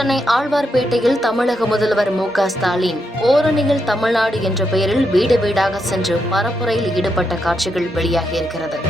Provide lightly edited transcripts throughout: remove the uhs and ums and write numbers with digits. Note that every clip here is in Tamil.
சென்னை ஆழ்வார்பேட்டையில் தமிழக முதல்வர் மு.க.ஸ்டாலின் ஓரணியில் தமிழ்நாடு என்ற பெயரில் வீடு வீடாக சென்று பரப்புரையில் ஈடுபட்ட காட்சிகள் வெளியாகியிருக்கிறது.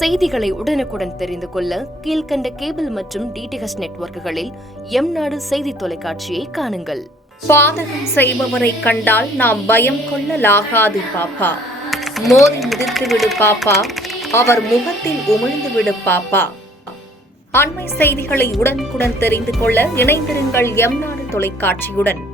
செய்திகளை உடனுக்குடன் தெரிந்து கொள்ள கீழ்கண்ட கேபிள் மற்றும் டிடிஎச் நெட்வொர்க்குகளில் எம்நாடு செய்தி தொலைக்காட்சியை காணுங்கள். பாதகம் செய்பவரை கண்டால் நாம் பயம் கொள்ளலாகாது பாப்பா. மோதி மிதித்துவிடு பாப்பா, அவர் முகத்தில் உமிழ்ந்துவிடு பாப்பா. அண்மை செய்திகளை உடனுக்குடன் தெரிந்து கொள்ள இணைந்திருங்கள் எம்நாடு தொலைக்காட்சியுடன்.